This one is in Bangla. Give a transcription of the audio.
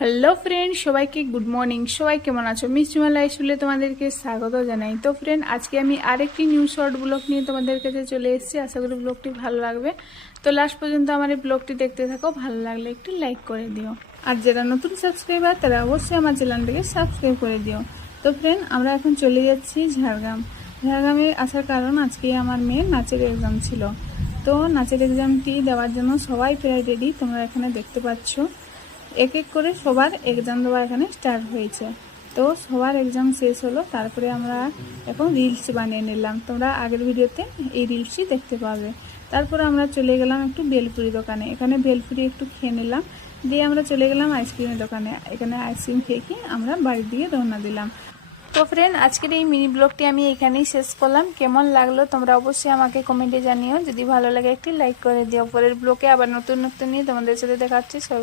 হ্যালো ফ্রেন্ড, সবাইকে গুড মর্নিং। সবাই কেমন আছো? মিষ্টিমা লাইফস্টাইলে তোমাদেরকে স্বাগত জানাই। তো ফ্রেন্ড, আজকে আমি আরেকটি নিউ শর্ট ব্লগ নিয়ে তোমাদের কাছে চলে এসেছি। আশা করি ব্লগটি ভালো লাগবে। তো লাস্ট পর্যন্ত আমার এই ব্লগটি দেখতে থাকো। ভালো লাগলে একটু লাইক করে দিও, আর যারা নতুন সাবস্ক্রাইবার তারা অবশ্যই আমার চ্যানেলটিকে সাবস্ক্রাইব করে দিও। তো ফ্রেন্ড, আমরা এখন চলে যাচ্ছি ঝাড়গ্রাম। ঝাড়গ্রামে আসার কারণ, আজকে আমার মেয়ের নাচের এক্সাম ছিল। তো নাচের এক্সামটি দেওয়ার জন্য সবাই প্রায় রেডি, তোমরা এখানে দেখতে পাচ্ছ। এক এক করে সবার এক্সাম দেওয়া এখানে স্টার্ট হয়েছে। তো সবার এক্সাম শেষ হলো, তারপরে আমরা এখন রিলস বানিয়ে নিলাম। তোমরা আগের ভিডিওতে এই রিলসটি দেখতে পাবে। তারপরে আমরা চলে গেলাম একটু বেলপুরি দোকানে। এখানে বেলপুরি একটু খেয়ে নিলাম, দিয়ে আমরা চলে গেলাম আইসক্রিমের দোকানে। এখানে আইসক্রিম খেয়ে কি আমরা বাড়ির দিকে রওনা দিলাম। তো ফ্রেন্ড, আজকের এই মিনি ব্লগটি আমি এখানেই শেষ করলাম। কেমন লাগলো তোমরা অবশ্যই আমাকে কমেন্টে জানিও। যদি ভালো লাগে একটি লাইক করে দিও। পরের ব্লগে আবার নতুন নিয়ে তোমাদের সাথে দেখা হচ্ছে। সবাই